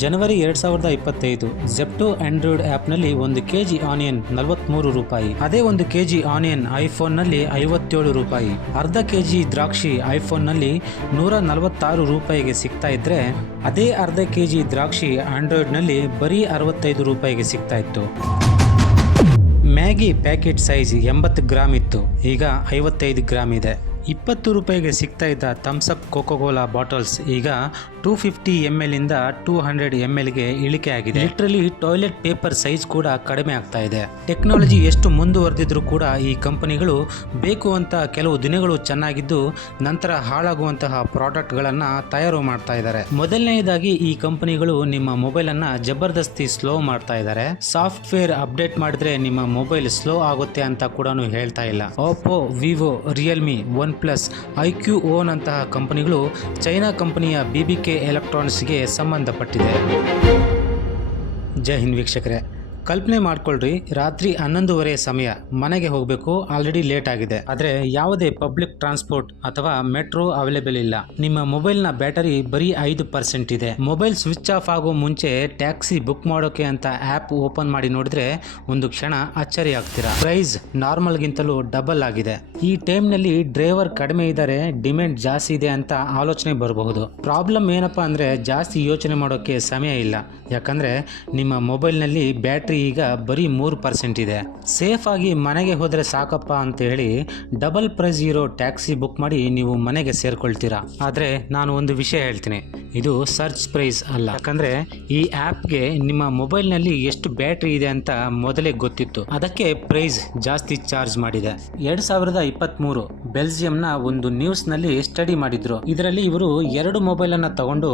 ಜನವರಿ ಎರಡ್ ಸಾವಿರದ ಇಪ್ಪತ್ತೈದು ಜೆಪ್ಟೋ ಆಂಡ್ರಾಯ್ಡ್ ಆಪ್ನಲ್ಲಿ ಒಂದು ಕೆಜಿ ಆನಿಯನ್ ನಲವತ್ಮೂರು ರೂಪಾಯಿ, ಅದೇ ಒಂದು ಕೆಜಿ ಆನಿಯನ್ ಐಫೋನ್ನಲ್ಲಿ ಐವತ್ತೇಳು ರೂಪಾಯಿ, ಅರ್ಧ ಕೆಜಿ ದ್ರಾಕ್ಷಿ ಐಫೋನ್ನಲ್ಲಿ ನೂರ ನಲವತ್ತಾರು ರೂಪಾಯಿಗೆ ಸಿಗ್ತಾ ಇದ್ರೆ, ಅದೇ ಅರ್ಧ ಕೆಜಿ ದ್ರಾಕ್ಷಿ ಆಂಡ್ರಾಯ್ಡ್ನಲ್ಲಿ ಬರೀ ಅರವತ್ತೈದು ರೂಪಾಯಿಗೆ ಸಿಗ್ತಾ ಇತ್ತು. ಮ್ಯಾಗಿ ಪ್ಯಾಕೆಟ್ ಸೈಜ್ ಎಂಬತ್ತು ಗ್ರಾಮ್ ಇತ್ತು, ಈಗ ಐವತ್ತೈದು ಗ್ರಾಮ್ ಇದೆ. ಇಪ್ಪತ್ತು ರೂಪಾಯಿಗೆ ಸಿಗ್ತಾ ಇದ್ದ Thums Up coca cola bottles ಈಗ ಟೂ ಫಿಫ್ಟಿ ಎಂ ಎಲ್ ಇಂದ ಟೂ ಹಂಡ್ರೆಡ್ ಎಂ ಎಲ್ಗೆ ಇಳಿಕೆ ಆಗಿದೆ. ಲಿಟ್ರಲಿ ಟಾಯ್ಲೆಟ್ ಪೇಪರ್ ಸೈಜ್ ಕೂಡ ಕಡಿಮೆ ಆಗ್ತಾ ಇದೆ. ಟೆಕ್ನಾಲಜಿ ಎಷ್ಟು ಮುಂದುವರೆದಿದ್ರು ಕೂಡ ಈ ಕಂಪನಿಗಳು ಬೇಕು ಅಂತ ಕೆಲವು ದಿನಗಳು ಚೆನ್ನಾಗಿದ್ದು ನಂತರ ಹಾಳಾಗುವಂತಹ ಪ್ರಾಡಕ್ಟ್ಗಳನ್ನು ತಯಾರು ಮಾಡ್ತಾ ಇದ್ದಾರೆ. ಮೊದಲನೆಯದಾಗಿ ಈ ಕಂಪನಿಗಳು ನಿಮ್ಮ ಮೊಬೈಲ್ ಅನ್ನ ಜಬರ್ದಸ್ತಿ ಸ್ಲೋ ಮಾಡ್ತಾ ಇದ್ದಾರೆ. ಸಾಫ್ಟ್ವೇರ್ ಅಪ್ಡೇಟ್ ಮಾಡಿದ್ರೆ ನಿಮ್ಮ ಮೊಬೈಲ್ ಸ್ಲೋ ಆಗುತ್ತೆ ಅಂತ ಕೂಡ ಹೇಳ್ತಾ ಇಲ್ಲ. Oppo Vivo Realme OnePlus i Q ಓನಂತಹ ಕಂಪನಿಗಳು ಚೈನಾ ಕಂಪನಿಯ ಬಿ ಬಿ ಕೆ ಎಲೆಕ್ಟ್ರಾನಿಕ್ಸ್ಗೆ ಸಂಬಂಧಪಟ್ಟಿದೆ. ಜೈ ಹಿಂದ್ ವೀಕ್ಷಕರೇ. ಕಲ್ಪನೆ ಮಾಡ್ಕೊಳ್ರಿ. ರಾತ್ರಿ ಹನ್ನೊಂದುವರೆ ಸಮಯ. ಮನೆಗೆ ಹೋಗಬೇಕು. ಆಲ್ರೆಡಿ ಲೇಟ್ ಆಗಿದೆ. ಆದರೆ ಯಾವುದೇ ಪಬ್ಲಿಕ್ ಟ್ರಾನ್ಸ್ಪೋರ್ಟ್ ಅಥವಾ ಮೆಟ್ರೋ ಅವೈಲೇಬಲ್ ಇಲ್ಲ. ನಿಮ್ಮ ಮೊಬೈಲ್ನ ಬ್ಯಾಟರಿ ಬರೀ ಐದು ಪರ್ಸೆಂಟ್ ಇದೆ. ಮೊಬೈಲ್ ಸ್ವಿಚ್ ಆಫ್ ಆಗೋ ಮುಂಚೆ ಟ್ಯಾಕ್ಸಿ ಬುಕ್ ಮಾಡೋಕೆ ಅಂತ ಆ್ಯಪ್ ಓಪನ್ ಮಾಡಿ ನೋಡಿದ್ರೆ ಒಂದು ಕ್ಷಣ ಅಚ್ಚರಿ ಆಗ್ತೀರಾ. ಪ್ರೈಸ್ ನಾರ್ಮಲ್ಗಿಂತಲೂ ಡಬಲ್ ಆಗಿದೆ. ಈ ಟೈಮ್ನಲ್ಲಿ ಡ್ರೈವರ್ ಕಡಿಮೆ ಇದ್ದಾರೆ. ಡಿಮ್ಯಾಂಡ್ ಜಾಸ್ತಿ ಇದೆ ಅಂತ ಆಲೋಚನೆ ಬರಬಹುದು. ಪ್ರಾಬ್ಲಮ್ ಏನಪ್ಪಾ ಅಂದ್ರೆ ಜಾಸ್ತಿ ಯೋಚನೆ ಮಾಡೋಕೆ ಸಮಯ ಇಲ್ಲ. ಯಾಕಂದ್ರೆ ನಿಮ್ಮ ಮೊಬೈಲ್ನಲ್ಲಿ ಬ್ಯಾಟ್ರಿ ಈಗ ಬರೀ ಮೂರು ಪರ್ಸೆಂಟ್ ಇದೆ. ಸೇಫ್ ಆಗಿ ಮನೆಗೆ ಹೋದರೆ ಸಾಕಪ್ಪ ಅಂತ ಹೇಳಿ ಡಬಲ್ ಪ್ರೈಸ್ ಇರೋ ಟ್ಯಾಕ್ಸಿ ಬುಕ್ ಮಾಡಿ ನೀವು ಮನೆಗೆ ಸೇರ್ಕೊಳ್ತೀರಾ. ಆದರೆ ನಾನು ಒಂದು ವಿಷಯ ಹೇಳ್ತೀನಿ. ಇದು ಸರ್ಚ್ ಪ್ರೈಸ್ ಅಲ್ಲ. ಯಾಕಂದ್ರೆ ಈ ಆ್ಯಪ್ಗೆ ನಿಮ್ಮ ಮೊಬೈಲ್ನಲ್ಲಿ ಎಷ್ಟು ಬ್ಯಾಟ್ರಿ ಇದೆ ಅಂತ ಮೊದಲೇ ಗೊತ್ತಿತ್ತು. ಅದಕ್ಕೆ ಪ್ರೈಸ್ ಜಾಸ್ತಿ ಚಾರ್ಜ್ ಮಾಡಿದೆ. ಎರಡ್ ಸಾವಿರದ ಇಪ್ಪತ್ತ್ಮೂರು ಬೆಲ್ಜಿಯಂನ ಒಂದು ನ್ಯೂಸ್ನಲ್ಲಿ ಸ್ಟಡಿ ಮಾಡಿದ್ರು. ಇದರಲ್ಲಿ ಇವರು ಎರಡು ಮೊಬೈಲ್ ಅನ್ನ ತಗೊಂಡು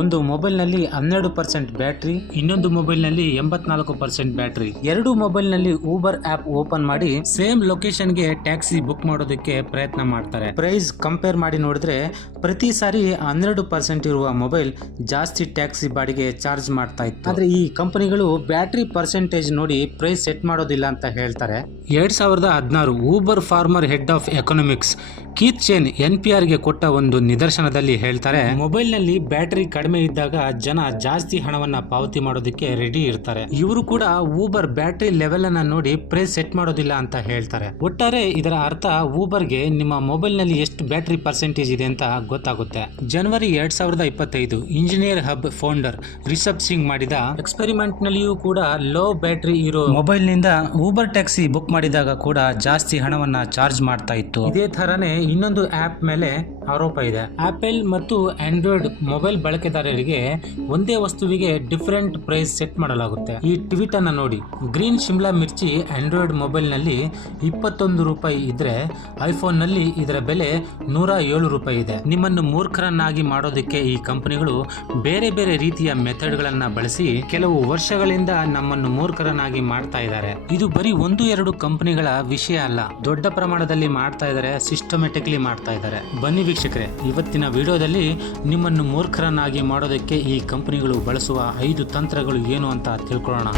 ಒಂದು ಮೊಬೈಲ್ನಲ್ಲಿ ಹನ್ನೆರಡು ಪರ್ಸೆಂಟ್ ಬ್ಯಾಟ್ರಿ, ಇನ್ನೊಂದು ಮೊಬೈಲ್ನಲ್ಲಿ ಎಂಬತ್ನಾಲ್ಕು ಪರ್ಸೆಂಟ್ ಬ್ಯಾಟ್ರಿ ಎರಡು ಮೊಬೈಲ್ನಲ್ಲಿ ಊಬರ್ ಆಪ್ ಓಪನ್ ಮಾಡಿ ಸೇಮ್ ಲೊಕೇಶನ್ಗೆ ಟ್ಯಾಕ್ಸಿ ಬುಕ್ ಮಾಡೋದಕ್ಕೆ ಪ್ರಯತ್ನ ಮಾಡ್ತಾರೆ. ಪ್ರೈಸ್ ಕಂಪೇರ್ ಮಾಡಿ ನೋಡಿದ್ರೆ ಪ್ರತಿ ಸಾರಿ ಹನ್ನೆರಡು ಪರ್ಸೆಂಟ್ ಇರುವ ಮೊಬೈಲ್ ಜಾಸ್ತಿ ಟ್ಯಾಕ್ಸಿ ಬಾಡಿಗೆ ಚಾರ್ಜ್ ಮಾಡ್ತಾ ಇತ್ತು. ಆದ್ರೆ ಈ ಕಂಪನಿಗಳು ಬ್ಯಾಟ್ರಿ ಪರ್ಸೆಂಟೇಜ್ ನೋಡಿ ಪ್ರೈಸ್ ಸೆಟ್ ಮಾಡೋದಿಲ್ಲ ಅಂತ ಹೇಳ್ತಾರೆ. ಎರಡ್ ಸಾವಿರದ ಹದಿನಾರು Uber former head of economics Keith Chen N P ಆರ್ಗೆ ಕೊಟ್ಟ ಒಂದು ನಿದರ್ಶನದಲ್ಲಿ ಹೇಳ್ತಾರೆ, ಮೊಬೈಲ್ನಲ್ಲಿ ಬ್ಯಾಟರಿ ಕಡಿಮೆ ಇದ್ದಾಗ ಜನ ಜಾಸ್ತಿ ಹಣವನ್ನ ಪಾವತಿ ಮಾಡೋದಕ್ಕೆ ರೆಡಿ ಇರ್ತಾರೆ. ಇವರು ಕೂಡ ಊಬರ್ ಬ್ಯಾಟರಿ ಲೆವೆಲ್ ಅನ್ನ ನೋಡಿ ಪ್ರೈಸ್ ಸೆಟ್ ಮಾಡೋದಿಲ್ಲ ಅಂತ ಹೇಳ್ತಾರೆ. ಒಟ್ಟಾರೆ ಇದರ ಅರ್ಥ ಊಬರ್ಗೆ ನಿಮ್ಮ ಮೊಬೈಲ್ನಲ್ಲಿ ಎಷ್ಟು ಬ್ಯಾಟರಿ ಪರ್ಸೆಂಟೇಜ್ ಇದೆ ಅಂತ ಗೊತ್ತಾಗುತ್ತೆ. ಜನವರಿ ಎರಡ್ ಸಾವಿರದ ಇಪ್ಪತ್ತೈದು, engineer hub founder Rishabh Singh ಮಾಡಿದ ಎಕ್ಸ್ಪೆರಿಮೆಂಟ್ ನಲ್ಲಿಯೂ ಕೂಡ ಲೋ ಬ್ಯಾಟರಿ ಇರೋ ಮೊಬೈಲ್ನಿಂದ ಊಬರ್ ಟ್ಯಾಕ್ಸಿ ಬುಕ್ ಮಾಡಿದಾಗ ಕೂಡ ಜಾಸ್ತಿ ಹಣವನ್ನ ಚಾರ್ಜ್ ಮಾಡ್ತಾ ಇತ್ತು. ಇದೇ ತರನೇ ಇನ್ನೊಂದು ಆಪ್ ಮೇಲೆ ಆರೋಪ ಇದೆ. ಆಪಲ್ ಮತ್ತು ಆಂಡ್ರಾಯ್ಡ್ ಮೊಬೈಲ್ ಬಳಕೆದಾರರಿಗೆ ಒಂದೇ ವಸ್ತುವಿಗೆ ಡಿಫರೆಂಟ್ ಪ್ರೈಸ್ ಸೆಟ್ ಮಾಡಲಾಗುತ್ತೆ. ಈ ಟ್ವೀಟ್ ಅನ್ನ ನೋಡಿ. ಗ್ರೀನ್ ಶಿಮ್ಲಾ ಮಿರ್ಚಿ ಆಂಡ್ರಾಯ್ಡ್ ಮೊಬೈಲ್ನಲ್ಲಿ ಇಪ್ಪತ್ತೊಂದು ರೂಪಾಯಿ ಇದ್ರೆ ಐಫೋನ್ನಲ್ಲಿ ಇದರ ಬೆಲೆ ನೂರ ಏಳು ರೂಪಾಯಿ ಇದೆ. ನಿಮ್ಮನ್ನು ಮೂರ್ಖರನ್ನಾಗಿ ಮಾಡೋದಕ್ಕೆ ಈ ಕಂಪನಿಗಳು ಬೇರೆ ಬೇರೆ ರೀತಿಯ ಮೆಥಡ್ ಗಳನ್ನ ಬಳಸಿ ಕೆಲವು ವರ್ಷಗಳಿಂದ ನಮ್ಮನ್ನು ಮೂರ್ಖರನ್ನಾಗಿ ಮಾಡ್ತಾ ಇದ್ದಾರೆ. ಇದು ಬರೀ ಒಂದು ಎರಡು ಕಂಪನಿಗಳ ವಿಷಯ ಅಲ್ಲ. ದೊಡ್ಡ ಪ್ರಮಾಣದಲ್ಲಿ ಮಾಡ್ತಾ ಇದ್ದಾರೆ ಸಿಸ್ಟಮೆಟಿಕ್ಲಿ ಮಾಡ್ತಾ ಇದ್ದಾರೆ. ಬನ್ನಿ ವೀಕ್ಷಕರೇ, ಇವತ್ತಿನ ವಿಡಿಯೋದಲ್ಲಿ ನಿಮ್ಮನ್ನು ಮೂರ್ಖರನ್ನಾಗಿ ಮಾಡೋದಕ್ಕೆ ಈ ಕಂಪನಿಗಳು ಬಳಸುವ ಐದು ತಂತ್ರಗಳು ಏನು ಅಂತ ತಿಳ್ಕೊಳ್ಳೋಣ.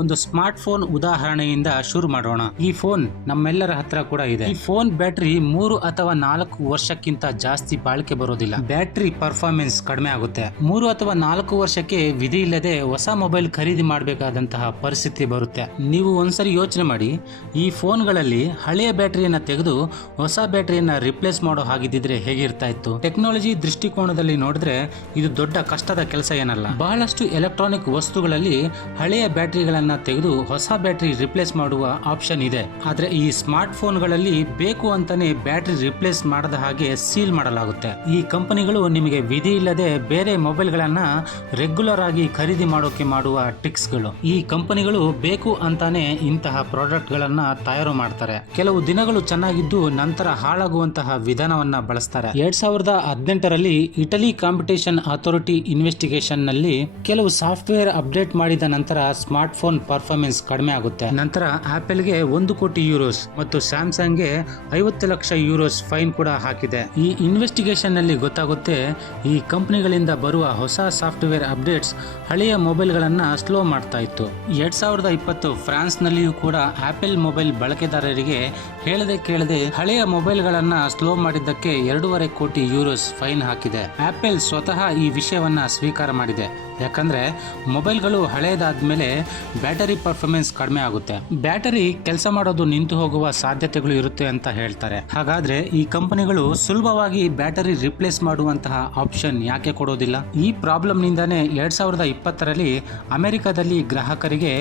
ಒಂದು ಸ್ಮಾರ್ಟ್ ಫೋನ್ ಉದಾಹರಣೆಯಿಂದ ಶುರು ಮಾಡೋಣ. ಈ ಫೋನ್ ನಮ್ಮೆಲ್ಲರ ಹತ್ರ ಕೂಡ ಇದೆ. ಈ ಫೋನ್ ಬ್ಯಾಟರಿ ಮೂರು ಅಥವಾ ನಾಲ್ಕು ವರ್ಷಕ್ಕಿಂತ ಜಾಸ್ತಿ ಬಾಳಿಕೆ ಬರೋದಿಲ್ಲ. ಬ್ಯಾಟರಿ ಪರ್ಫಾರ್ಮೆನ್ಸ್ ಕಡಿಮೆ ಆಗುತ್ತೆ. ಮೂರು ಅಥವಾ ನಾಲ್ಕು ವರ್ಷಕ್ಕೆ ವಿಧಿ ಇಲ್ಲದೆ ಹೊಸ ಮೊಬೈಲ್ ಖರೀದಿ ಮಾಡಬೇಕಾದಂತಹ ಪರಿಸ್ಥಿತಿ ಬರುತ್ತೆ. ನೀವು ಒಂದ್ಸರಿ ಯೋಚನೆ ಮಾಡಿ, ಈ ಫೋನ್ಗಳಲ್ಲಿ ಹಳೆಯ ಬ್ಯಾಟರಿಯನ್ನ ತೆಗೆದು ಹೊಸ ಬ್ಯಾಟರಿಯನ್ನ ರಿಪ್ಲೇಸ್ ಮಾಡೋ ಹಾಗಿದ್ದಿದ್ರೆ ಹೇಗಿರ್ತಾ ಇತ್ತು? ಟೆಕ್ನಾಲಜಿ ದೃಷ್ಟಿಕೋನದಲ್ಲಿ ನೋಡಿದ್ರೆ ಇದು ದೊಡ್ಡ ಕಷ್ಟದ ಕೆಲಸ ಏನಲ್ಲ. ಬಹಳಷ್ಟು ಎಲೆಕ್ಟ್ರಾನಿಕ್ ವಸ್ತುಗಳಲ್ಲಿ ಹಳೆಯ ಬ್ಯಾಟರಿಗಳನ್ನ ತೆಗೆದು ಹೊಸ ಬ್ಯಾಟರಿ ರಿಪ್ಲೇಸ್ ಮಾಡುವ ಆಪ್ಷನ್ ಇದೆ. ಆದ್ರೆ ಈ ಸ್ಮಾರ್ಟ್ ಫೋನ್ಗಳಲ್ಲಿ ಬೇಕು ಅಂತಾನೆ ಬ್ಯಾಟರಿ ರಿಪ್ಲೇಸ್ ಮಾಡದ ಹಾಗೆ ಸೀಲ್ ಮಾಡಲಾಗುತ್ತೆ. ಈ ಕಂಪನಿಗಳು ನಿಮಗೆ ವಿಧಿ ಇಲ್ಲದೆ ಬೇರೆ ಮೊಬೈಲ್ಗಳನ್ನು ರೆಗ್ಯುಲರ್ ಆಗಿ ಖರೀದಿ ಮಾಡೋಕೆ ಮಾಡುವ ಟ್ರಿಕ್ಸ್ಗಳು ಈ ಕಂಪನಿಗಳು ಬೇಕು ಅಂತಾನೆ ಇಂತಹ ಪ್ರಾಡಕ್ಟ್ ಗಳನ್ನ ತಯಾರು ಮಾಡ್ತಾರೆ. ಕೆಲವು ದಿನಗಳು ಚೆನ್ನಾಗಿದ್ದು ನಂತರ ಹಾಳಾಗುವಂತಹ ವಿಧಾನವನ್ನ ಬಳಸ್ತಾರೆ. ಎರಡ್ ಸಾವಿರದ ಹದಿನೆಂಟರಲ್ಲಿ ಇಟಲಿ ಕಾಂಪಿಟೇಷನ್ ಅಥಾರಿಟಿ ಇನ್ವೆಸ್ಟಿಗೇಷನ್ನಲ್ಲಿ ಕೆಲವು ಸಾಫ್ಟ್ವೇರ್ ಅಪ್ಡೇಟ್ ಮಾಡಿದ ನಂತರ ಸ್ಮಾರ್ಟ್ ಫೋನ್ ಫೋನ್ ಪರ್ಫಾರ್ಮೆನ್ಸ್ ಕಡಿಮೆ ಆಗುತ್ತೆ. ನಂತರ ಆಪಲ್ಗೆ ಒಂದು ಕೋಟಿ ಯೂರೋಸ್ ಮತ್ತು ಸ್ಯಾಮ್ಸಂಗ್ಗೆ ಐವತ್ತು ಲಕ್ಷ ಯೂರೋಸ್ ಫೈನ್ ಕೂಡ ಹಾಕಿದೆ. ಈ ಇನ್ವೆಸ್ಟಿಗೇಷನ್ನಲ್ಲಿ ಗೊತ್ತಾಗುತ್ತೆ ಈ ಕಂಪನಿಗಳಿಂದ ಬರುವ ಹೊಸ ಸಾಫ್ಟ್ವೇರ್ ಅಪ್ಡೇಟ್ಸ್ ಹಳೆಯ ಮೊಬೈಲ್ಗಳನ್ನ ಸ್ಲೋ ಮಾಡ್ತಾ ಇತ್ತು. ಎರಡ್ ಸಾವಿರದ ಇಪ್ಪತ್ತು ಫ್ರಾನ್ಸ್ ನಲ್ಲಿಯೂ ಕೂಡ ಆಪಲ್ ಮೊಬೈಲ್ ಬಳಕೆದಾರರಿಗೆ ಹೇಳದೆ ಕೇಳದೆ ಹಳೆಯ ಮೊಬೈಲ್ಗಳನ್ನ ಸ್ಲೋ ಮಾಡಿದ್ದಕ್ಕೆ ಎರಡೂವರೆ ಕೋಟಿ ಯೂರೋಸ್ ಫೈನ್ ಹಾಕಿದೆ. ಆಪಲ್ ಸ್ವತಃ ಈ ವಿಷಯವನ್ನ ಸ್ವೀಕಾರ ಮಾಡಿದೆ. ಯಾಕಂದ್ರೆ ಮೊಬೈಲ್ಗಳು ಹಳೆಯದಾದ್ಮೇಲೆ ಬ್ಯಾಟರಿ ಪರ್ಫಾರ್ಮೆನ್ಸ್ ಕಡಿಮೆ ಆಗುತ್ತೆ. ಬ್ಯಾಟರಿ ಕೆಲಸ ಮಾಡೋದು ನಿಂತು ಹೋಗುವ ಸಾಧ್ಯತೆಗಳು ಇರುತ್ತೆ ಅಂತ ಹೇಳ್ತಾರೆ. ಹಾಗಾದ್ರೆ ಈ ಕಂಪನಿಗಳು ಸುಲಭವಾಗಿ ಬ್ಯಾಟರಿ ರಿಪ್ಲೇಸ್ ಮಾಡುವಂತಹ ಆಪ್ಷನ್ ಯಾಕೆ ಕೊಡೋದಿಲ್ಲ? ಈ ಪ್ರಾಬ್ಲಮ್ ಎರಡು ಎರಡ್ ಸಾವಿರದ ಇಪ್ಪತ್ತರಲ್ಲಿ ಅಮೆರಿಕದಲ್ಲಿ ಗ್ರಾಹಕರಿಗೆ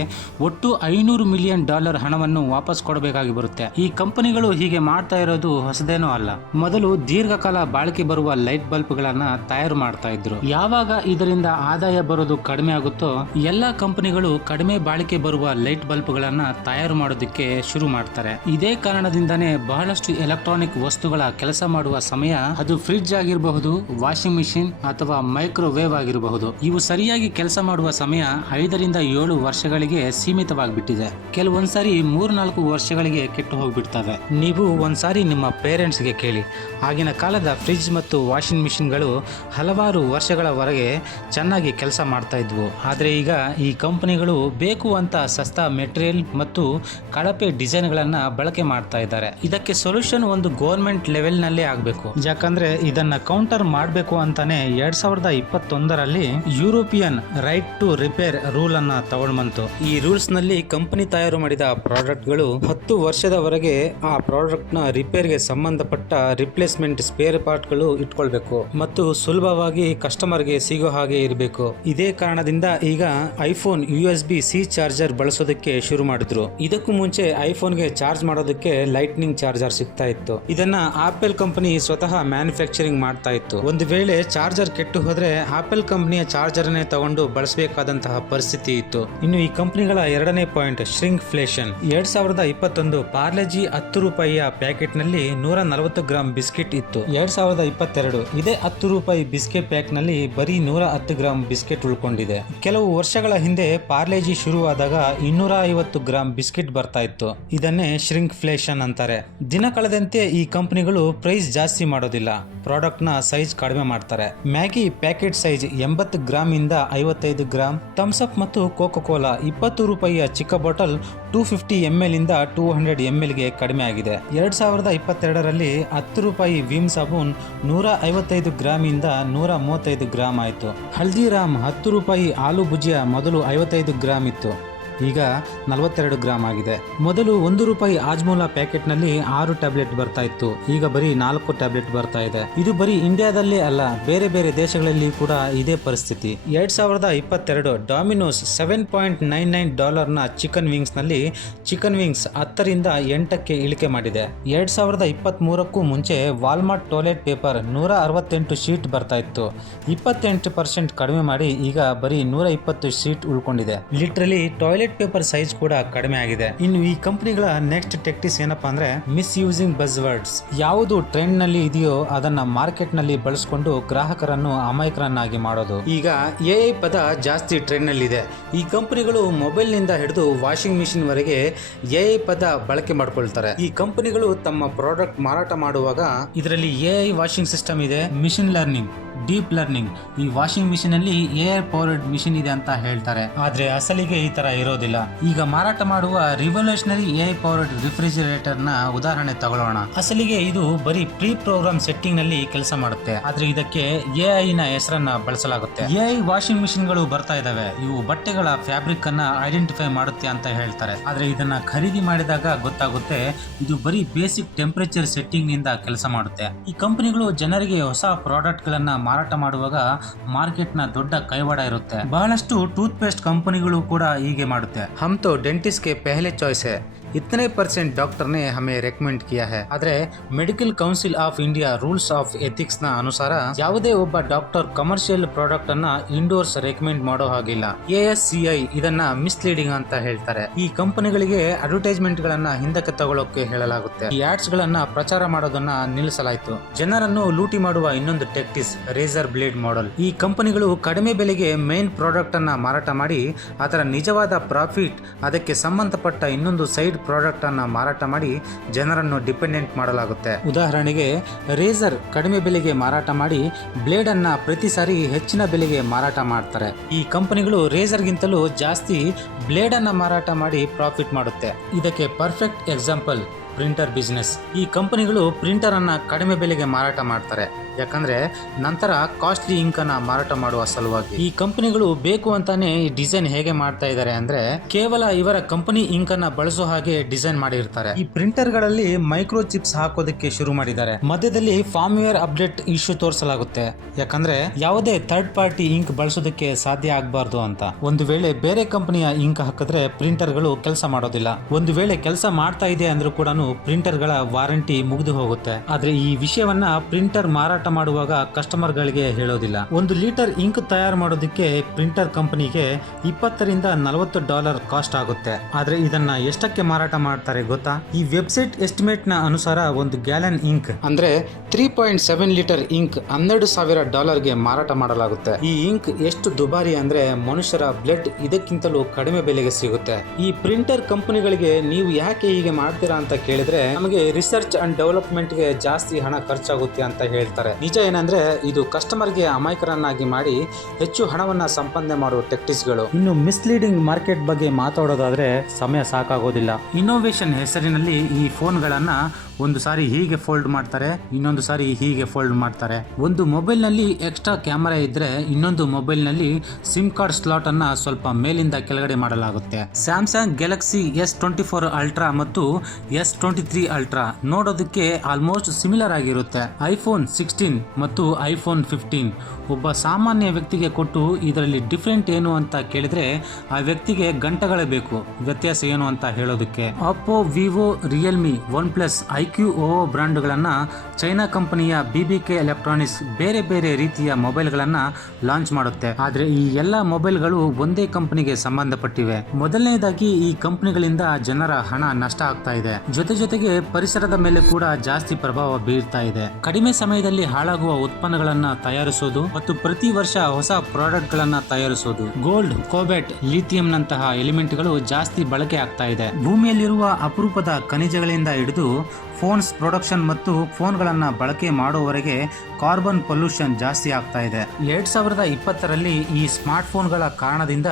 ಒಟ್ಟು ಐನೂರು ಮಿಲಿಯನ್ ಡಾಲರ್ ಹಣವನ್ನು ವಾಪಸ್ ಕೊಡಬೇಕಾಗಿ ಬರುತ್ತೆ. ಈ ಕಂಪನಿಗಳು ಹೀಗೆ ಮಾಡ್ತಾ ಇರೋದು ಹೊಸದೇನೂ ಅಲ್ಲ. ಮೊದಲು ದೀರ್ಘಕಾಲ ಬಾಳಿಕೆ ಬರುವ ಲೈಟ್ ಬಲ್ಬ್ಗಳನ್ನು ತಯಾರು ಮಾಡ್ತಾ ಇದ್ರು. ಯಾವಾಗ ಇದರಿಂದ ಆದಾಯ ಬರೋದು ಕಡಿಮೆ ಆಗುತ್ತೋ, ಎಲ್ಲ ಕಂಪನಿಗಳು ಕಡಿಮೆ ಬಾಳಿಕೆ ಬರುವ ಲೈಟ್ ಬಲ್ಬ್ಗಳನ್ನ ತಯಾರು ಮಾಡೋದಕ್ಕೆ ಶುರು ಮಾಡ್ತಾರೆ. ಇದೇ ಕಾರಣದಿಂದನೇ ಬಹಳಷ್ಟು ಎಲೆಕ್ಟ್ರಾನಿಕ್ ವಸ್ತುಗಳ ಕೆಲಸ ಮಾಡುವ ಸಮಯ ಅದು ಫ್ರಿಡ್ಜ್ ಆಗಿರಬಹುದು, ವಾಷಿಂಗ್ ಮಿಷಿನ್ ಅಥವಾ ಮೈಕ್ರೋವೇವ್ ಆಗಿರಬಹುದು. ಇವು ಸರಿಯಾಗಿ ಕೆಲಸ ಮಾಡುವ ಸಮಯ ಐದರಿಂದ ಏಳು ವರ್ಷಗಳಿಗೆ ಸೀಮಿತವಾಗಿಬಿಟ್ಟಿದೆ. ಕೆಲವೊಂದ್ಸಾರಿ ಮೂರ್ನಾಲ್ಕು ವರ್ಷಗಳಿಗೆ ಕೆಟ್ಟು ಹೋಗ್ಬಿಡ್ತವೆ. ನೀವು ಒಂದ್ಸಾರಿ ನಿಮ್ಮ ಪೇರೆಂಟ್ಸ್ಗೆ ಕೇಳಿ. ಆಗಿನ ಕಾಲದ ಫ್ರಿಡ್ಜ್ ಮತ್ತು ವಾಷಿಂಗ್ ಮಿಷಿನ್ಗಳು ಹಲವಾರು ವರ್ಷಗಳವರೆಗೆ ಚೆನ್ನಾಗಿ ಕೆಲಸ ಮಾಡ್ತಾ ಇದ್ವು. ಆದರೆ ಈಗ ಈ ಕಂಪನಿಗಳು ಬೇಕು ಅಂತ ಸಸ್ತಾ ಮೆಟೀರಿಯಲ್ ಮತ್ತು ಕಳಪೆ ಡಿಸೈನ್ಗಳನ್ನು ಬಳಕೆ ಮಾಡ್ತಾ ಇದ್ದಾರೆ. ಇದಕ್ಕೆ ಸೊಲ್ಯೂಷನ್ ಒಂದು ಗೌರ್ಮೆಂಟ್ ಲೆವೆಲ್ನಲ್ಲೇ ಆಗಬೇಕು. ಯಾಕಂದ್ರೆ ಇದನ್ನ ಕೌಂಟರ್ ಮಾಡಬೇಕು ಅಂತಾನೆ ಎರಡ್ ಸಾವಿರದ ಇಪ್ಪತ್ತೊಂದರಲ್ಲಿ European right to repair rule ಅನ್ನ ತಗೊಂಡ್ಬಂತು. ಈ ರೂಲ್ಸ್ನಲ್ಲಿ ಕಂಪನಿ ತಯಾರು ಮಾಡಿದ ಪ್ರಾಡಕ್ಟ್ಗಳು ಹತ್ತು ವರ್ಷದವರೆಗೆ ಆ ಪ್ರಾಡಕ್ಟ್ನ ರಿಪೇರ್ಗೆ ಸಂಬಂಧಪಟ್ಟ ರಿಪ್ಲೇಸ್ಮೆಂಟ್ ಸ್ಪೇರ್ ಪಾರ್ಟ್ಗಳು ಇಟ್ಕೊಳ್ಬೇಕು. ಮತ್ತು ಸುಲಭವಾಗಿ ಕಸ್ಟಮರ್ಗೆ ಸಿಗೋ ಹಾಗೆ ಇರಬೇಕು. ಇದೇ ಕಾರಣದಿಂದ ಈಗ iPhone U S B C charger ಬಳಸೋದಕ್ಕೆ ಶುರು ಮಾಡಿದ್ರು. ಇದಕ್ಕೂ ಮುಂಚೆ ಐಫೋನ್ಗೆ ಚಾರ್ಜ್ ಮಾಡೋದಕ್ಕೆ ಲೈಟ್ನಿಂಗ್ ಚಾರ್ಜರ್ ಸಿಗ್ತಾ ಇತ್ತು. ಇದನ್ನ ಆಪಲ್ ಕಂಪನಿ ಸ್ವತಃ ಮ್ಯಾನುಫ್ಯಾಕ್ಚರಿಂಗ್ ಮಾಡ್ತಾ ಇತ್ತು. ಒಂದು ವೇಳೆ ಚಾರ್ಜರ್ ಕೆಟ್ಟು ಹೋದ್ರೆ ಆಪಲ್ ಕಂಪನಿಯ ಚಾರ್ಜರ್ನೇ ತಗೊಂಡು ಬಳಸಬೇಕಾದಂತಹ ಪರಿಸ್ಥಿತಿ ಇತ್ತು. ಇನ್ನು ಈ ಕಂಪನಿಗಳ ಎರಡನೇ ಪಾಯಿಂಟ್ ಶ್ರಿಂಕ್ ಫ್ಲೇಷನ್ ಎರಡ್ ಸಾವಿರದ ಇಪ್ಪತ್ತೊಂದು ಪಾರ್ಲೆಜಿ ಹತ್ತು ರೂಪಾಯಿಯ ಪ್ಯಾಕೆಟ್ನಲ್ಲಿ ನೂರ ನಲವತ್ತು ಗ್ರಾಂ ಬಿಸ್ಕೆಟ್ ಇತ್ತು. ಎರಡ್ ಸಾವಿರದ ಇಪ್ಪತ್ತೆರಡು ಇದೇ ಹತ್ತು ರೂಪಾಯಿ ಬಿಸ್ಕೆಟ್ ಪ್ಯಾಕ್ನಲ್ಲಿ ಬರೀ ನೂರ ಹತ್ತು ಗ್ರಾಂ ಬಿಸ್ಕೆಟ್ ಉಳ್ಕೊಂಡಿದೆ. ಕೆಲವು ವರ್ಷಗಳ ಹಿಂದೆ ಪಾರ್ಲೇಜಿ ಶುರುವಾದಾಗ ಇನ್ನೂರ ಐವತ್ತು ಗ್ರಾಂ ಬಿಸ್ಕೆಟ್ ಬರ್ತಾ ಇತ್ತು. ಇದನ್ನೇ ಶ್ರಿಂಕ್ ಫ್ಲೇಷನ್ ಅಂತಾರೆ. ದಿನ ಕಳೆದಂತೆ ಈ ಕಂಪನಿಗಳು ಪ್ರೈಸ್ ಜಾಸ್ತಿ ಮಾಡೋದಿಲ್ಲ. ಪ್ರಾಡಕ್ಟ್ನ ಸೈಜ್ ಕಡಿಮೆ ಮಾಡ್ತಾರೆ. ಮ್ಯಾಗಿ ಪ್ಯಾಕೆಟ್ ಸೈಜ್ ಎಂಬತ್ತು ಗ್ರಾಮ್ ಇಂದ ಐವತ್ತೈದು ಗ್ರಾಮ್ ಥಮ್ಸ್ ಅಪ್ ಮತ್ತು ಕೋಕೋ ಕೋಲಾ ಇಪ್ಪತ್ತು ರೂಪಾಯಿಯ ಚಿಕ್ಕ bottle two fifty M L ಇಂದ ಟೂ ಹಂಡ್ರೆಡ್ ಎಂ ಎಲ್ಗೆ ಕಡಿಮೆ ಆಗಿದೆ. ಎರಡ್ ಸಾವಿರದ ಇಪ್ಪತ್ತೆರಡರಲ್ಲಿ ಹತ್ತು ರೂಪಾಯಿ ವಿಮ್ ಸಾಬೂನ್ ನೂರ ಐವತ್ತೈದು ಗ್ರಾಮ್ ಇಂದ ನೂರ ಮೂವತ್ತೈದು ಗ್ರಾಮ್ ಆಯಿತು. ಹಲ್ದಿರಾಮ್ ಹತ್ತು ರೂಪಾಯಿ ಆಲೂ ಭುಜಿಯ ಮೊದಲು ಐವತ್ತೈದು ಗ್ರಾಮ್ ಇತ್ತು. ಈಗ ನಲವತ್ತೆರಡು ಗ್ರಾಮ್ ಆಗಿದೆ. ಮೊದಲು ಒಂದು ರೂಪಾಯಿ ಆಜ್ಮೂಲಾ ಪ್ಯಾಕೆಟ್ನಲ್ಲಿ ಆರು ಟ್ಯಾಬ್ಲೆಟ್ ಬರ್ತಾ ಇತ್ತು. ಈಗ ಬರೀ ನಾಲ್ಕು ಟ್ಯಾಬ್ಲೆಟ್ ಬರ್ತಾ ಇದೆ. ಇದು ಬರೀ ಇಂಡಿಯಾದಲ್ಲೇ ಅಲ್ಲ, ಬೇರೆ ಬೇರೆ ದೇಶಗಳಲ್ಲಿ ಕೂಡ ಇದೇ ಪರಿಸ್ಥಿತಿ. ಎರಡ್ ಸಾವಿರದ ಇಪ್ಪತ್ತೆರಡು Domino's seven point nine nine ಡಾಲರ್ನ ಚಿಕನ್ ವಿಂಗ್ಸ್ನಲ್ಲಿ ಚಿಕನ್ ವಿಂಗ್ಸ್ ಹತ್ತರಿಂದ ಎಂಟಕ್ಕೆ ಇಳಿಕೆ ಮಾಡಿದೆ. ಎರಡ್ ಸಾವಿರದ ಇಪ್ಪತ್ತ್ ಮೂರಕ್ಕೂ ಮುಂಚೆ ವಾಲ್ಮಾರ್ಟ್ ಟಾಯ್ಲೆಟ್ ಪೇಪರ್ ನೂರ ಅರವತ್ತೆಂಟು ಶೀಟ್ ಬರ್ತಾ ಇತ್ತು. ಇಪ್ಪತ್ತೆಂಟು ಪರ್ಸೆಂಟ್ ಕಡಿಮೆ ಮಾಡಿ ಈಗ ಬರೀ ನೂರ ಇಪ್ಪತ್ತು ಶೀಟ್ ಉಳ್ಕೊಂಡಿದೆ. ಲಿಟ್ರಲಿ ಟಾಯ್ಲೆಟ್ ಪೇಪರ್ ಸೈಜ್ ಕೂಡ ಕಡಿಮೆ ಆಗಿದೆ. ಇನ್ನು ಈ ಕಂಪನಿಗಳ ನೆಕ್ಸ್ಟ್ ಟೆಕ್ಟಿಸ್ ಏನಪ್ಪಾ ಅಂದ್ರೆ ಮಿಸ್ ಯೂಸಿಂಗ್ ಬಸ್ ವರ್ಡ್ಸ್ ಯಾವುದು ಟ್ರೆಂಡ್ನಲ್ಲಿ ಇದೆಯೋ ಅದನ್ನ ಮಾರ್ಕೆಟ್ನಲ್ಲಿ ಬಳಸಿಕೊಂಡು ಗ್ರಾಹಕರನ್ನು ಅಮಾಯಕರನ್ನಾಗಿ ಮಾಡೋದು. ಈಗ ಎ ಪದ ಜಾಸ್ತಿ ಟ್ರೆಂಡ್ನಲ್ಲಿ ಇದೆ. ಈ ಕಂಪನಿಗಳು ಮೊಬೈಲ್ನಿಂದ ಹಿಡಿದು ವಾಷಿಂಗ್ ಮಿಷಿನ್ ವರೆಗೆ ಎ ಪದ ಬಳಕೆ ಮಾಡ್ಕೊಳ್ತಾರೆ. ಈ ಕಂಪನಿಗಳು ತಮ್ಮ ಪ್ರಾಡಕ್ಟ್ ಮಾರಾಟ ಮಾಡುವಾಗ ಇದರಲ್ಲಿ ಎ ವಾಷಿಂಗ್ ಸಿಸ್ಟಮ್ ಇದೆ ಮಿಷಿನ್ ಲರ್ನಿಂಗ್ ಡೀಪ್ ಲರ್ನಿಂಗ್. ಈ ವಾಷಿಂಗ್ ಮಿಷಿನ್ ಅಲ್ಲಿ ಏರ್ ಪವರ್ಡ್ ಮಿಷಿನ್ ಇದೆ ಅಂತ ಹೇಳ್ತಾರೆ. ಆದ್ರೆ ಅಸಲಿಗೆ ಈ ತರ ಇರೋದಿಲ್ಲ. ಈಗ ಮಾರಾಟ ಮಾಡುವ ರಿವಲ್ಯೂಷನರಿ ಎ ಪವರ್ಡ್ ರಿಫ್ರಿಜಿರೇಟರ್ನ ಉದಾಹರಣೆ ತಗೊಳ್ಳೋಣ. ಅಸಲಿಗೆ ಇದು ಬರೀ ಪ್ರೀ ಪ್ರೋಗ್ರಾಮ್ ಸೆಟ್ಟಿಂಗ್ನಲ್ಲಿ ಕೆಲಸ ಮಾಡುತ್ತೆ. ಆದ್ರೆ ಇದಕ್ಕೆ ಎಐ ನ ಹೆಸರನ್ನ ಬಳಸಲಾಗುತ್ತೆ. ಎಐ ವಾಷಿಂಗ್ ಮಿಷಿನ್ಗಳು ಬರ್ತಾ ಇದಾವೆ. ಇವು ಬಟ್ಟೆಗಳ ಫ್ಯಾಬ್ರಿಕ್ ಅನ್ನ ಐಡೆಂಟಿಫೈ ಮಾಡುತ್ತೆ ಅಂತ ಹೇಳ್ತಾರೆ. ಆದ್ರೆ ಇದನ್ನ ಖರೀದಿ ಮಾಡಿದಾಗ ಗೊತ್ತಾಗುತ್ತೆ, ಇದು ಬರೀ ಬೇಸಿಕ್ ಟೆಂಪರೇಚರ್ ಸೆಟ್ಟಿಂಗ್ನಿಂದ ಕೆಲಸ ಮಾಡುತ್ತೆ. ಈ ಕಂಪನಿಗಳು ಜನರಿಗೆ ಹೊಸ ಪ್ರಾಡಕ್ಟ್ ಗಳನ್ನ ಮಾರಾಟ ಮಾಡುವಾಗ ಮಾರ್ಕೆಟ್ನ ದೊಡ್ಡ ಕೈವಾಡ ಇರುತ್ತೆ. ಬಹಳಷ್ಟು ಟೂತ್ ಪೇಸ್ಟ್ ಕಂಪನಿಗಳು ಕೂಡ ಹೀಗೆ ಮಾಡುತ್ತೆ. ಹಮ್ ತೋ ಡೆಂಟಿಸ್ಟ್ಗೆ ಪೆಹಲೆ ಚಾಯ್ಸ್. इतने परसेंट डॉक्टर ने हमें रेकमेंड किया है ಆದ್ರೆ medical council of India rules of ethics ನ ಅನುಸಾರ ಯಾವುದೇ ಒಬ್ಬ ಡಾಕ್ಟರ್ ಕಮರ್ಷಿಯಲ್ ಪ್ರಾಡಕ್ಟ್ ಅನ್ನ ಇಂಡೋರ್ಸ್ ರೆಕಮೆಂಡ್ ಮಾಡೋ ಹಾಗಿಲ್ಲ ಎ ಎಸ್ ಸಿ ಐ ಇದನ್ನ ಮಿಸ್ಲೀಡಿಂಗ್ ಅಂತ ಹೇಳ್ತಾರೆ ಈ ಕಂಪನಿಗಳಿಗೆ ಅಡ್ವರ್ಟೈಸ್ಮೆಂಟ್ ಗಳನ್ನ ಹಿಂದಕ್ಕೆ ತಗೊಳ್ಳೋಕೆ ಹೇಳಲಾಗುತ್ತೆ ಈ ಆಡ್ಸ್ ಗಳನ್ನ ಪ್ರಚಾರ ಮಾಡೋದನ್ನ ನಿಲ್ಲಿಸಲಾಯಿತು ಜನರನ್ನು ಲೂಟಿ ಮಾಡುವ ಇನ್ನೊಂದು ಟೆಕ್ಟಿಸ್ ರೇಸರ್ ಬ್ಲೇಡ್ ಮಾಡೆಲ್ ಈ ಕಂಪನಿಗಳು ಕಡಿಮೆ ಬೆಲೆಗೆ ಮೇನ್ ಪ್ರಾಡಕ್ಟ್ ಅನ್ನ ಮಾರಾಟ ಮಾಡಿ ಅದರ ನಿಜವಾದ ಪ್ರಾಫಿಟ್ ಅದಕ್ಕೆ ಸಂಬಂಧಪಟ್ಟ ಇನ್ನೊಂದು ಸೈಡ್ ಪ್ರಾಡಕ್ಟ್ ಅನ್ನ ಮಾರಾಟ ಮಾಡಿ ಜನರನ್ನು ಡಿಪೆಂಡೆಂಟ್ ಮಾಡಲಾಗುತ್ತೆ. ಉದಾಹರಣೆಗೆ, ರೇಸರ್ ಕಡಿಮೆ ಬೆಲೆಗೆ ಮಾರಾಟ ಮಾಡಿ ಬ್ಲೇಡ್ ಅನ್ನ ಪ್ರತಿ ಸಾರಿ ಹೆಚ್ಚಿನ ಬೆಲೆಗೆ ಮಾರಾಟ ಮಾಡ್ತಾರೆ. ಈ ಕಂಪನಿಗಳು ರೇಸರ್ಗಿಂತಲೂ ಜಾಸ್ತಿ ಬ್ಲೇಡ್ ಅನ್ನ ಮಾರಾಟ ಮಾಡಿ ಪ್ರಾಫಿಟ್ ಮಾಡುತ್ತೆ. ಇದಕ್ಕೆ ಪರ್ಫೆಕ್ಟ್ ಎಕ್ಸಾಂಪಲ್. Printer business. ಈ ಕಂಪನಿಗಳು ಪ್ರಿಂಟರ್ ಅನ್ನ ಕಡಿಮೆ ಬೆಲೆಗೆ ಮಾರಾಟ ಮಾಡ್ತಾರೆ. ಯಾಕಂದ್ರೆ ನಂತರ ಕಾಸ್ಟ್ಲಿ ಇಂಕ್ ಅನ್ನ ಮಾರಾಟ ಮಾಡುವ ಸಲುವಾಗಿ. ಈ ಕಂಪನಿಗಳು ಬೇಕು ಅಂತಾನೆ ಈ ಡಿಸೈನ್ ಹೇಗೆ ಮಾಡ್ತಾ ಇದ್ದಾರೆ ಅಂದ್ರೆ ಕೇವಲ ಇವರ ಕಂಪನಿ ಇಂಕ್ ಅನ್ನ ಬಳಸೋ ಹಾಗೆ ಡಿಸೈನ್ ಮಾಡಿರ್ತಾರೆ. ಈ ಪ್ರಿಂಟರ್ಗಳಲ್ಲಿ ಮೈಕ್ರೋ ಚಿಪ್ಸ್ ಹಾಕೋದಕ್ಕೆ ಶುರು ಮಾಡಿದ್ದಾರೆ. ಮಧ್ಯದಲ್ಲಿ ಫಾರ್ಮ್ವೇರ್ ಅಪ್ಡೇಟ್ ಇಶ್ಯೂ ತೋರಿಸಲಾಗುತ್ತೆ. ಯಾಕಂದ್ರೆ ಯಾವುದೇ ಥರ್ಡ್ ಪಾರ್ಟಿ ಇಂಕ್ ಬಳಸೋದಕ್ಕೆ ಸಾಧ್ಯ ಆಗಬಾರ್ದು ಅಂತ. ಒಂದು ವೇಳೆ ಬೇರೆ ಕಂಪನಿಯ ಇಂಕ್ ಹಾಕಿದ್ರೆ ಪ್ರಿಂಟರ್ಗಳು ಕೆಲಸ ಮಾಡೋದಿಲ್ಲ. ಒಂದು ವೇಳೆ ಕೆಲಸ ಮಾಡ್ತಾ ಇದೆ ಅಂದ್ರೂ ಕೂಡ ಪ್ರಿಂಟರ್ಗಳ ವಾರಂಟಿ ಮುಗಿದು ಹೋಗುತ್ತೆ. ಆದ್ರೆ ಈ ವಿಷಯವನ್ನ ಪ್ರಿಂಟರ್ ಮಾರಾಟ ಮಾಡುವಾಗ ಕಸ್ಟಮರ್ ಗಳಿಗೆ ಹೇಳೋದಿಲ್ಲ. ಒಂದು ಲೀಟರ್ ಇಂಕ್ ತಯಾರು ಮಾಡೋದಕ್ಕೆ ಪ್ರಿಂಟರ್ ಕಂಪನಿಗೆ ಇಪ್ಪತ್ತರಿಂದ ನಲವತ್ತು ಡಾಲರ್ ಕಾಸ್ಟ್ ಆಗುತ್ತೆ. ಆದ್ರೆ ಇದನ್ನ ಎಷ್ಟಕ್ಕೆ ಮಾರಾಟ ಮಾಡ್ತಾರೆ ಗೊತ್ತಾ? ಈ ವೆಬ್ಸೈಟ್ ಎಸ್ಟಿಮೇಟ್ನ ಅನುಸಾರ ಒಂದು ಗ್ಯಾಲನ್ ಇಂಕ್, ಅಂದ್ರೆ three point seven litre ink ಹನ್ನೆರಡು ಸಾವಿರ ಡಾಲರ್ಗೆ ಮಾರಾಟ ಮಾಡಲಾಗುತ್ತೆ. ಈ ಇಂಕ್ ಎಷ್ಟು ದುಬಾರಿ ಅಂದ್ರೆ ಮನುಷ್ಯರ ಬ್ಲಡ್ ಇದಕ್ಕಿಂತಲೂ ಕಡಿಮೆ ಬೆಲೆಗೆ ಸಿಗುತ್ತೆ. ಈ ಪ್ರಿಂಟರ್ ಕಂಪನಿಗಳಿಗೆ ನೀವು ಯಾಕೆ ಹೀಗೆ ಮಾಡ್ತೀರಾ ಅಂತ ಕೇಳಿದ್ರೆ ನಮಗೆ ರಿಸರ್ಚ್ ಅಂಡ್ ಡೆವಲಪ್ಮೆಂಟ್ಗೆ ಜಾಸ್ತಿ ಹಣ ಖರ್ಚಾಗುತ್ತೆ ಅಂತ ಹೇಳ್ತಾರೆ. ನಿಜ ಏನಂದ್ರೆ ಇದು ಕಸ್ಟಮರ್ಗೆ ಅಮಾಯಕರನ್ನಾಗಿ ಮಾಡಿ ಹೆಚ್ಚು ಹಣವನ್ನ ಸಂಪಾದನೆ ಮಾಡುವ ಟೆಕ್ಟಿಸ್ಗಳು ಇನ್ನು ಮಿಸ್ಲೀಡಿಂಗ್ ಮಾರ್ಕೆಟ್ ಬಗ್ಗೆ ಮಾತಾಡೋದಾದ್ರೆ ಸಮಯ ಸಾಕಾಗೋದಿಲ್ಲ. ಇನ್ನೋವೇಶನ್ ಹೆಸರಿನಲ್ಲಿ ಈ ಫೋನ್ಗಳನ್ನ ಒಂದು ಸಾರಿ ಹೀಗೆ ಫೋಲ್ಡ್ ಮಾಡ್ತಾರೆ, ಇನ್ನೊಂದು ಸಾರಿ ಹೀಗೆ ಫೋಲ್ಡ್ ಮಾಡ್ತಾರೆ. ಒಂದು ಮೊಬೈಲ್ನಲ್ಲಿ ಎಕ್ಸ್ಟ್ರಾ ಕ್ಯಾಮರಾ ಇದ್ರೆ ಇನ್ನೊಂದು ಮೊಬೈಲ್ನಲ್ಲಿ ಸಿಮ್ ಕಾರ್ಡ್ ಸ್ಲಾಟ್ ಅನ್ನ ಸ್ವಲ್ಪ ಮೇಲಿಂದ ಕೆಳಗಡೆ ಮಾಡಲಾಗುತ್ತೆ. Samsung Galaxy S twenty four Ultra ಮತ್ತು ಎಸ್ ಟ್ವೆಂಟಿ ತ್ರೀ ಅಲ್ಟ್ರಾ ನೋಡೋದಕ್ಕೆ ಆಲ್ಮೋಸ್ಟ್ ಸಿಮಿಲರ್ ಆಗಿರುತ್ತೆ. ಐಫೋನ್ ಸಿಕ್ಸ್ಟೀನ್ ಮತ್ತು ಐಫೋನ್ ಫಿಫ್ಟೀನ್ ಒಬ್ಬ ಸಾಮಾನ್ಯ ವ್ಯಕ್ತಿಗೆ ಕೊಟ್ಟು ಇದರಲ್ಲಿ ಡಿಫ್ರೆಂಟ್ ಏನು ಅಂತ ಕೇಳಿದ್ರೆ ಆ ವ್ಯಕ್ತಿಗೆ ಗಂಟೆಗಳೇ ಬೇಕು. ವ್ಯತ್ಯಾಸ ಏನು ಅಂತ ಹೇಳೋದಕ್ಕೆ. Oppo Vivo Realme OnePlus iQOO ಬ್ರ್ಯಾಂಡ್ಗಳನ್ನು China ಕಂಪನಿಯ ಬಿ ಬಿ ಕೆ ಎಲೆಕ್ಟ್ರಾನಿಕ್ಸ್ ಬೇರೆ ಬೇರೆ ರೀತಿಯ ಮೊಬೈಲ್ಗಳನ್ನು ಲಾಂಚ್ ಮಾಡುತ್ತೆ. ಆದರೆ ಈ ಎಲ್ಲ ಮೊಬೈಲ್ಗಳು ಒಂದೇ ಕಂಪನಿಗೆ ಸಂಬಂಧಪಟ್ಟಿವೆ. ಮೊದಲನೇದಾಗಿ ಈ ಕಂಪನಿಗಳಿಂದ ಜನರ ಹಣ ನಷ್ಟ ಆಗ್ತಾ ಇದೆ. ಜೊತೆ ಜೊತೆಗೆ ಪರಿಸರದ ಮೇಲೆ ಕೂಡ ಜಾಸ್ತಿ ಪ್ರಭಾವ ಬೀರ್ತಾ ಇದೆ. ಕಡಿಮೆ ಸಮಯದಲ್ಲಿ ಹಾಳಾಗುವ ಉತ್ಪನ್ನಗಳನ್ನು ತಯಾರಿಸೋದು ಮತ್ತು ಪ್ರತಿ ವರ್ಷ ಹೊಸ ಪ್ರಾಡಕ್ಟ್ ಗಳನ್ನ ತಯಾರಿಸೋದು. ಗೋಲ್ಡ್, ಕೋಬೆಟ್ ಲಿಥಿಯಂ ನಂತಹ ಎಲಿಮೆಂಟ್ಗಳು ಜಾಸ್ತಿ ಬಳಕೆ ಆಗ್ತಾ ಇದೆ. ಭೂಮಿಯಲ್ಲಿರುವ ಅಪರೂಪದ ಖನಿಜಗಳಿಂದ ಹಿಡಿದು ಫೋನ್ಸ್ ಪ್ರೊಡಕ್ಷನ್ ಮತ್ತು ಫೋನ್ಗಳನ್ನು ಬಳಕೆ ಮಾಡುವವರೆಗೆ ಕಾರ್ಬನ್ ಪೊಲ್ಯೂಷನ್ ಜಾಸ್ತಿ ಆಗ್ತಾ ಇದೆ. ಎರಡ್ ಸಾವಿರದ ಇಪ್ಪತ್ತರಲ್ಲಿ ಈ ಸ್ಮಾರ್ಟ್ ಫೋನ್ಗಳ ಕಾರಣದಿಂದ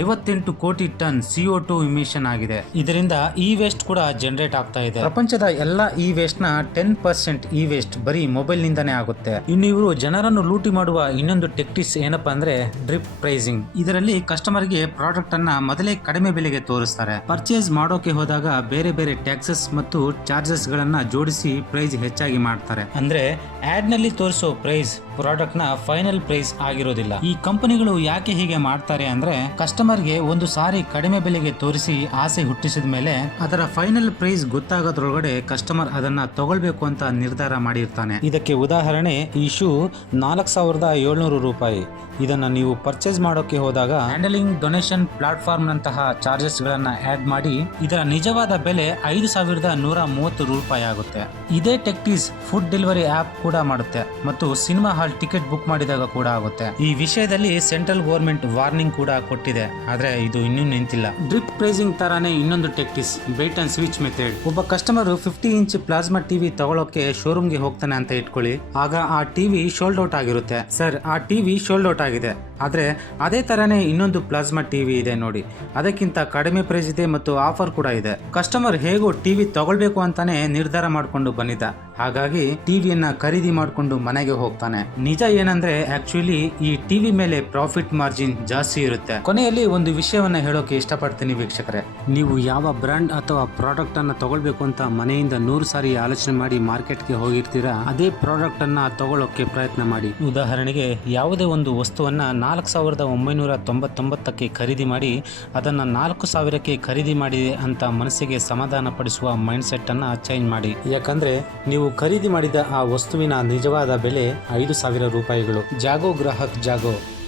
ಐವತ್ತೆಂಟು ಕೋಟಿ ಟನ್ ಸಿಒ ಟು ಇಮಿಷನ್ ಆಗಿದೆ. ಇದರಿಂದ ಇ ವೇಸ್ಟ್ ಕೂಡ ಜನರೇಟ್ ಆಗ್ತಾ ಇದೆ. ಪ್ರಪಂಚದ ಎಲ್ಲ ಇ ವೇಸ್ಟ್ನ ಟೆನ್ ಪರ್ಸೆಂಟ್ ಇ ವೇಸ್ಟ್ ಬರೀ ಮೊಬೈಲ್ ನಿಂದಾನೇ ಆಗುತ್ತೆ. ಇನ್ನು ಇವರು ಜನರನ್ನು ಲೂಟಿ ಮಾಡುವ ಇನ್ನೊಂದು ಟೆಕ್ಟಿಸ್ ಏನಪ್ಪಾ ಅಂದ್ರೆ ಡ್ರಿಪ್ ಪ್ರೈಸಿಂಗ್. ಇದರಲ್ಲಿ ಕಸ್ಟಮರ್ಗೆ ಪ್ರಾಡಕ್ಟ್ ಅನ್ನ ಮೊದಲೇ ಕಡಿಮೆ ಬೆಲೆಗೆ ತೋರಿಸ್ತಾರೆ. ಪರ್ಚೇಸ್ ಮಾಡೋಕೆ ಹೋದಾಗ ಬೇರೆ ಬೇರೆ ಟ್ಯಾಕ್ಸಸ್ ಮತ್ತು ಚಾರ್ಜಸ್ ಗಳನ್ನ ಜೋಡಿಸಿ ಪ್ರೈಸ್ ಹೆಚ್ಚಾಗಿ ಮಾಡ್ತಾರೆ. ಅಂದ್ರೆ ಆಡ್ನಲ್ಲಿ ತೋರಿಸೋ ಪ್ರೈಸ್ ಪ್ರಾಡಕ್ಟ್ನ ಫೈನಲ್ ಪ್ರೈಸ್ ಆಗಿರೋದಿಲ್ಲ. ಈ ಕಂಪನಿಗಳು ಯಾಕೆ ಹೀಗೆ ಮಾಡ್ತಾರೆ ಅಂದ್ರೆ ಕಸ್ಟಮರ್ಗೆ ಒಂದು ಸಾರಿ ಕಡಿಮೆ ಬೆಲೆಗೆ ತೋರಿಸಿ ಆಸೆ ಹುಟ್ಟಿಸಿದ ಮೇಲೆ ಅದರ ಫೈನಲ್ ಪ್ರೈಸ್ ಗೊತ್ತಾಗೋದ್ರೊಳಗಡೆ ಕಸ್ಟಮರ್ ಅದನ್ನ ತಗೊಳ್ಬೇಕು ಅಂತ ನಿರ್ಧಾರ ಮಾಡಿರ್ತಾನೆ. ಇದಕ್ಕೆ ಉದಾಹರಣೆ, ಈ ಶೂ ನಾಲ್ಕು ಸಾವಿರದ ಏಳ್ನೂರು ರೂಪಾಯಿ. ಇದನ್ನ ನೀವು ಪರ್ಚೇಸ್ ಮಾಡೋಕೆ ಹೋದಾಗ ಹ್ಯಾಂಡಲಿಂಗ್ ಡೊನೇಷನ್ ಪ್ಲಾಟ್ಫಾರ್ಮ್ ನಂತಹ ಚಾರ್ಜಸ್ ಗಳನ್ನ ಆಡ್ ಮಾಡಿ, ಇದರ ನಿಜವಾದ ಬೆಲೆ ಐದು ಸಾವಿರದ ನೂರ ಮೂವತ್ತು ರೂಪಾಯಿ ಆಗುತ್ತೆ. ಇದೇ ಟೆಕ್ಟೀಸ್ ಫುಡ್ ಡೆಲಿವರಿ ಆಪ್ ಕೂಡ ಮಾಡುತ್ತೆ ಮತ್ತು ಸಿನಿಮಾ ಹಾಲ್ ಟಿಕೆಟ್ ಬುಕ್ ಮಾಡಿದಾಗ ಕೂಡ ಆಗುತ್ತೆ. ಈ ವಿಷಯದಲ್ಲಿ ಸೆಂಟ್ರಲ್ ಗೌರ್ಮೆಂಟ್ ವಾರ್ನಿಂಗ್ ಕೂಡ ಕೊಟ್ಟಿದೆ, ಆದ್ರೆ ಇದು ಇನ್ನೂ ನಿಂತಿಲ್ಲ. ಡ್ರಿಪ್ ಪ್ರೈಸಿಂಗ್ ತರಾನೇ ಇನ್ನೊಂದು tactics bait and switch method ಒಬ್ಬ customer fifty inch plasma TV ತಗೊಳ್ಳೋಕೆ ಶೋರೂಮ್ಗೆ ಹೋಗ್ತಾನೆ ಅಂತ ಇಟ್ಕೊಳ್ಳಿ. ಆಗ ಆ ಟಿವಿ ಶೋಲ್ಡ್ ಔಟ್ ಆಗಿರುತ್ತೆ. ಸರ್ ಆ ಟಿವಿ ಶೋಲ್ಡ್ ಔಟ್ ಆಗಿದೆ. ಆದ್ರೆ ಅದೇ ತರಾನೇ ಇನ್ನೊಂದು ಪ್ಲಾಸ್ಮಾ ಟಿವಿ ಇದೆ ನೋಡಿ. ಅದಕ್ಕಿಂತ ಕಡಿಮೆ ಪ್ರೈಸ್ ಇದೆ ಮತ್ತು ಆಫರ್ ಕೂಡ ಇದೆ. ಕಸ್ಟಮರ್ ಹೇಗೋ ಟಿವಿ ತಗೊಳ್ಬೇಕು ಅಂತಾನೆ ನಿರ್ಧಾರ ಮಾಡಿಕೊಂಡು ಬಂದಿದ್ದ. ಹಾಗಾಗಿ ಟಿವಿಯನ್ನ ಖರೀದಿ ಮಾಡಿಕೊಂಡು ಮನೆಗೆ ಹೋಗ್ತಾನೆ. ನಿಜ ಏನಂದ್ರೆ ಆಕ್ಚುಲಿ ಈ ಟಿವಿ ಮೇಲೆ ಪ್ರಾಫಿಟ್ ಮಾರ್ಜಿನ್ ಜಾಸ್ತಿ ಇರುತ್ತೆ. ಕೊನೆಯಲ್ಲಿ ಒಂದು ವಿಷಯವನ್ನ ಹೇಳೋಕೆ ಇಷ್ಟಪಡ್ತೀನಿ ವೀಕ್ಷಕರೇ. ನೀವು ಯಾವ ಬ್ರ್ಯಾಂಡ್ ಅಥವಾ ಪ್ರಾಡಕ್ಟ್ ಅನ್ನ ತಗೊಳ್ಬೇಕು ಅಂತ ಮನೆಯಿಂದ ನೂರು ಸಾರಿ ಆಲೋಚನೆ ಮಾಡಿ ಮಾರ್ಕೆಟ್ಗೆ ಹೋಗಿರ್ತೀರಾ, ಅದೇ ಪ್ರಾಡಕ್ಟ್ ಅನ್ನ ತಗೊಳ್ಳೋಕೆ ಪ್ರಯತ್ನ ಮಾಡಿ. ಉದಾಹರಣೆಗೆ ಯಾವುದೇ ಒಂದು ವಸ್ತುವನ್ನ ನಾಲ್ಕು ಸಾವಿರದ ಒಂಬೈನೂರ ತೊಂಬತ್ತೊಂಬತ್ತಕ್ಕೆ ಖರೀದಿ ಮಾಡಿ, ಅದನ್ನ ನಾಲ್ಕು ಸಾವಿರಕ್ಕೆ ಖರೀದಿ ಮಾಡಿದೆ ಅಂತ ಮನಸ್ಸಿಗೆ ಸಮಾಧಾನ ಪಡಿಸುವ ಮೈಂಡ್ ಸೆಟ್ ಅನ್ನ ಚೇಂಜ್ ಮಾಡಿ. ಯಾಕಂದ್ರೆ ನೀವು ಖರೀದಿ ಮಾಡಿದ ಆ ವಸ್ತುವಿನ ನಿಜವಾದ ಬೆಲೆ ಐದು ಸಾವಿರ ರೂಪಾಯಿಗಳು. ಜಾಗೋ ಗ್ರಾಹಕ್ ಜಾಗೋ.